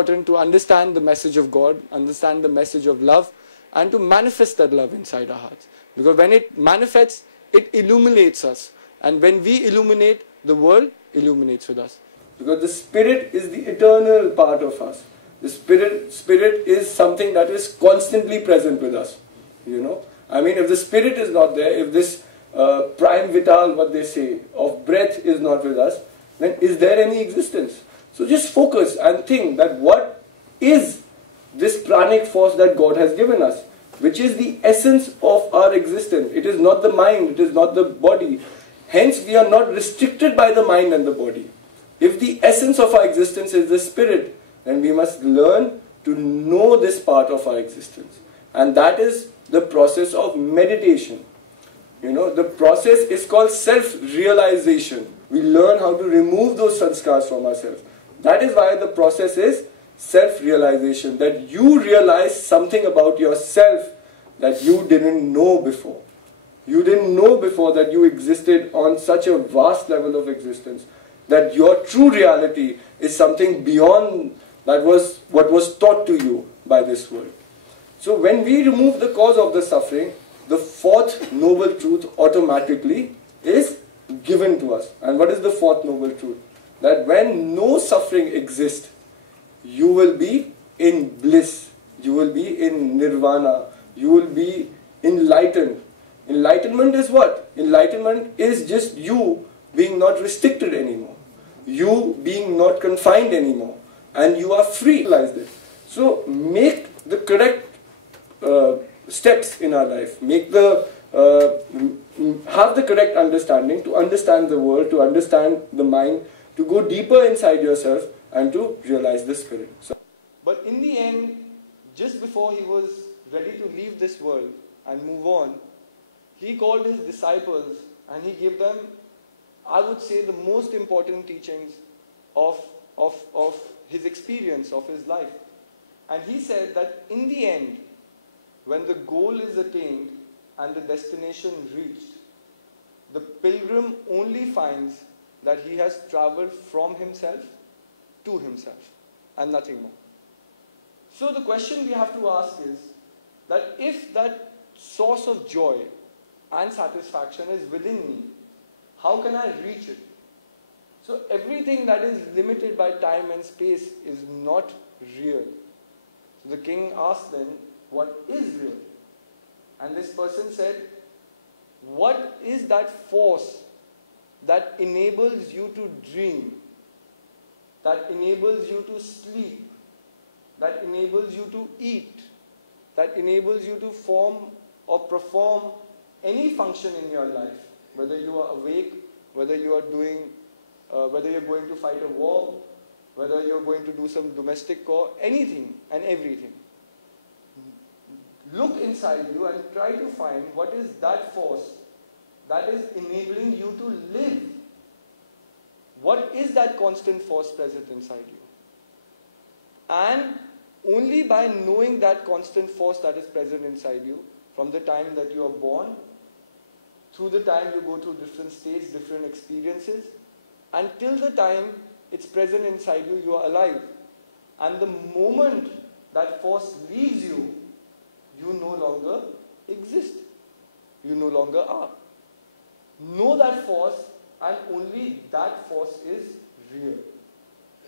important to understand the message of God, understand the message of love, and to manifest that love inside our hearts. Because when it manifests, it illuminates us. And when we illuminate, the world illuminates with us. Because the Spirit is the eternal part of us. The Spirit is something that is constantly present with us. You know, I mean, if the Spirit is not there, if this prime vital, what they say, of breath is not with us, then is there any existence? So just focus and think that what is this pranic force that God has given us, which is the essence of our existence. It is not the mind, it is not the body. Hence, we are not restricted by the mind and the body. If the essence of our existence is the Spirit, then we must learn to know this part of our existence. And that is the process of meditation. You know, the process is called self-realization. We learn how to remove those sanskars from ourselves. That is why the process is self-realization, that you realize something about yourself that you didn't know before. You didn't know before that you existed on such a vast level of existence, that your true reality is something beyond that was what was taught to you by this world. So when we remove the cause of the suffering, the fourth noble truth automatically is given to us. And what is the fourth noble truth? That when no suffering exists, you will be in bliss, you will be in nirvana, you will be enlightened. Enlightenment is what? Enlightenment is just you being not restricted anymore, you being not confined anymore, and you are free. So make the correct steps in our life, make the have the correct understanding to understand the world, to understand the mind, to go deeper inside yourself and to realize the Spirit. So, but in the end, just before he was ready to leave this world and move on, he called his disciples and he gave them, I would say, the most important teachings of his experience, of his life. And he said that in the end, when the goal is attained and the destination reached, the pilgrim only finds that he has traveled from himself to himself and nothing more. So the question we have to ask is that if that source of joy and satisfaction is within me, how can I reach it? So everything that is limited by time and space is not real. So the king asked then, what is real? And this person said, what is that force that enables you to dream, that enables you to sleep, that enables you to eat, that enables you to form or perform any function in your life, whether you are awake, whether you are doing, whether you're going to fight a war, whether you're going to do some domestic chore, anything and everything. Look inside you and try to find what is that force that is enabling you to live. What is that constant force present inside you? And only by knowing that constant force that is present inside you, from the time that you are born, through the time you go through different states, different experiences, until the time it's present inside you, you are alive. And the moment that force leaves you, you no longer exist. You no longer are. Know that force, and only that force is real.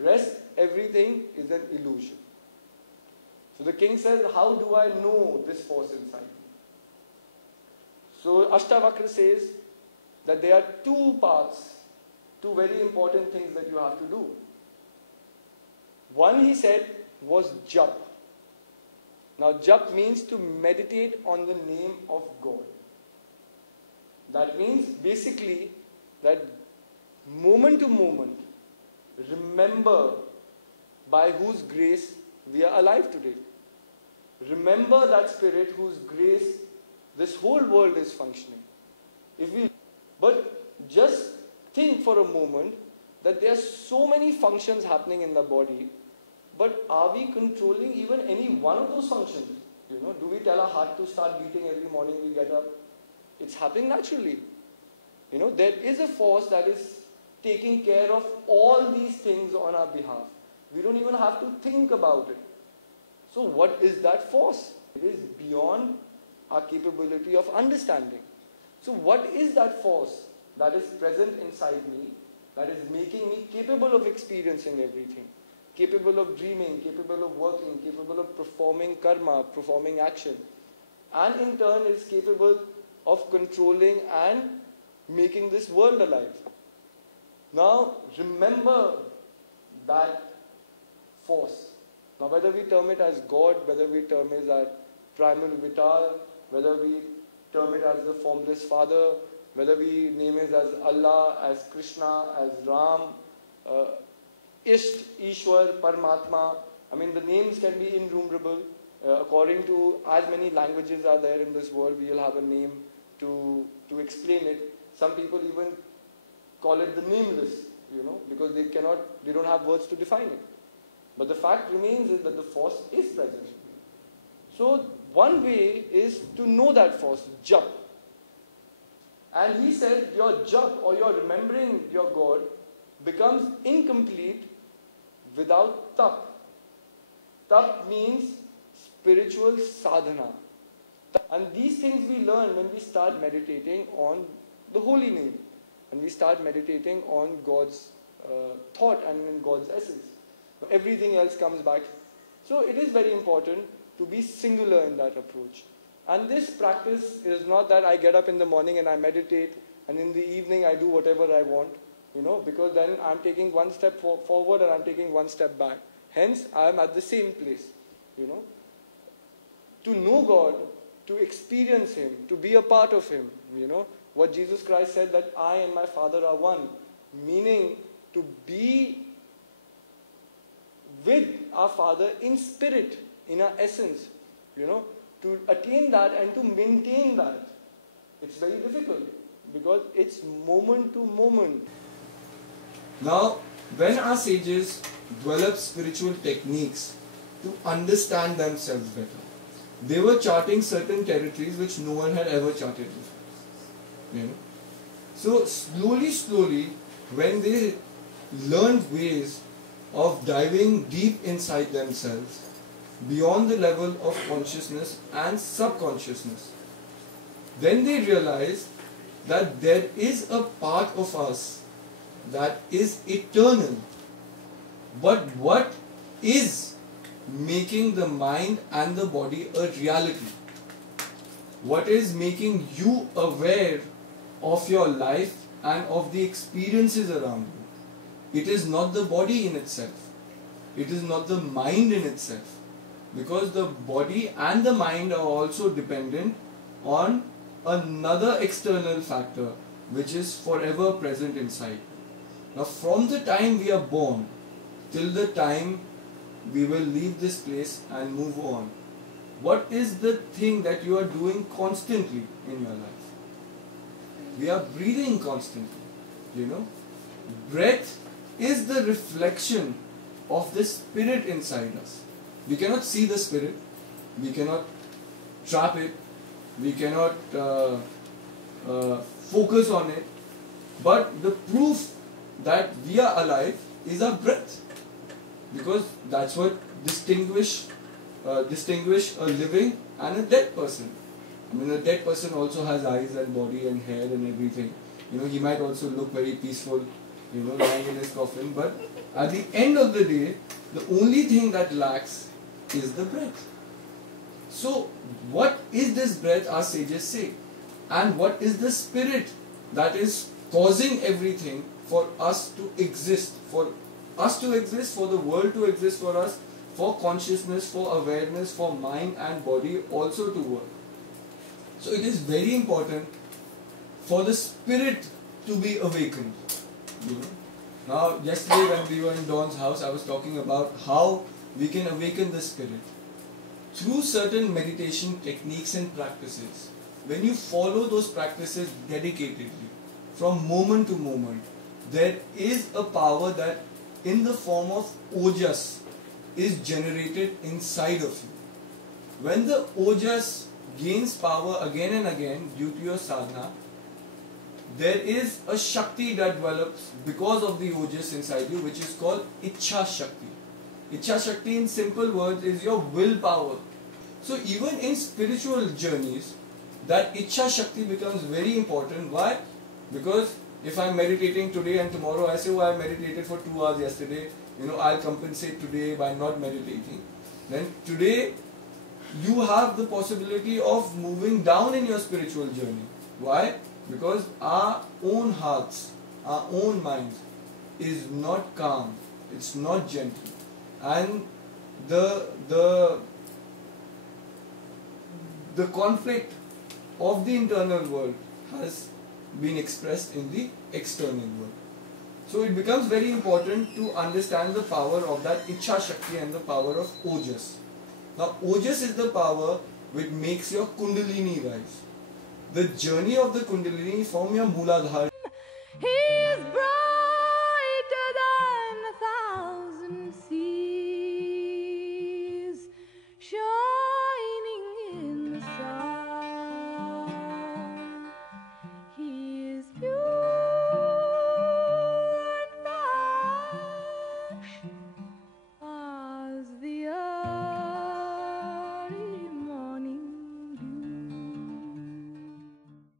Rest, everything is an illusion. So the king says, how do I know this force inside me? So Ashtavakra says that there are two paths, two very important things that you have to do. One, he said, was jap. Now jap means to meditate on the name of God. That means basically that moment to moment, remember by whose grace we are alive today. Remember that Spirit whose grace this whole world is functioning. But just think for a moment that there are so many functions happening in the body, but are we controlling even any one of those functions? You know, do we tell our heart to start beating every morning we get up? It's happening naturally. You know, there is a force that is taking care of all these things on our behalf. We don't even have to think about it. So what is that force? It is beyond our capability of understanding. So what is that force that is present inside me, that is making me capable of experiencing everything, capable of dreaming, capable of working, capable of performing karma, performing action, and in turn is capable of controlling and making this world alive? Now remember that force. Now whether we term it as God, whether we term it as primal vital, whether we term it as the formless Father, whether we name it as Allah, as Krishna, as Ram, Isht, Ishwar, Paramatma. I mean, the names can be innumerable. According to as many languages are there in this world, we will have a name to explain it. Some people even call it the nameless, because they don't have words to define it. But the fact remains is that the force is present. So one way is to know that force, jap. And he said your jap or your remembering your God becomes incomplete without tap. Tap means spiritual sadhana. And these things we learn when we start meditating on the holy name. And we start meditating on God's thought and in God's essence. Everything else comes back. So it is very important to be singular in that approach. And this practice is not that I get up in the morning and I meditate and in the evening I do whatever I want, because then I'm taking one step forward and I'm taking one step back. Hence, I am at the same place, To know God, to experience Him, to be a part of Him, What Jesus Christ said, that I and my Father are one, meaning to be with our Father in spirit, in our essence, to attain that and to maintain that. It's very difficult because it's moment to moment. Now, when our sages developed spiritual techniques to understand themselves better, they were charting certain territories which no one had ever charted before. So slowly, when they learned ways of diving deep inside themselves, beyond the level of consciousness and subconsciousness, then they realized that there is a part of us that is eternal. But what is making the mind and the body a reality? What is making you aware of your life and of the experiences around you? It is not the body in itself. It is not the mind in itself. Because the body and the mind are also dependent on another external factor which is forever present inside. Now from the time we are born till the time we will leave this place and move on, what is the thing that you are doing constantly in your life? We are breathing constantly, Breath is the reflection of the spirit inside us. We cannot see the spirit, we cannot trap it, we cannot focus on it, but the proof that we are alive is our breath, because that's what distinguish a living and a dead person. I mean, a dead person also has eyes and body and hair and everything. He might also look very peaceful, lying in his coffin, but at the end of the day, the only thing that lacks is the breath. So, what is this breath, our sages say? And what is the spirit that is causing everything for us to exist? For us to exist, for the world to exist for us, for consciousness, for awareness, for mind and body also to work. So, it is very important for the spirit to be awakened. Now, yesterday when we were in Dawn's house, I was talking about how we can awaken the spirit through certain meditation techniques and practices. When you follow those practices dedicatedly, from moment to moment, there is a power that in the form of ojas is generated inside of you. When the ojas gains power again and again due to your sadhana, there is a Shakti that develops because of the ojas inside you, which is called Ichha Shakti. Ichha Shakti in simple words is your willpower. So even in spiritual journeys, that Ichha Shakti becomes very important. Why? Because if I'm meditating today and tomorrow I say, oh, I meditated for 2 hours yesterday, I'll compensate today by not meditating. Then today you have the possibility of moving down in your spiritual journey. Why? Because our own hearts, our own minds is not calm, it's not gentle, and the conflict of the internal world has been expressed in the external world. So it becomes very important to understand the power of that Ichha Shakti and the power of Ojas. Now Ojas is the power which makes your Kundalini rise. The journey of the Kundalini from your Mooladhara. He is bright.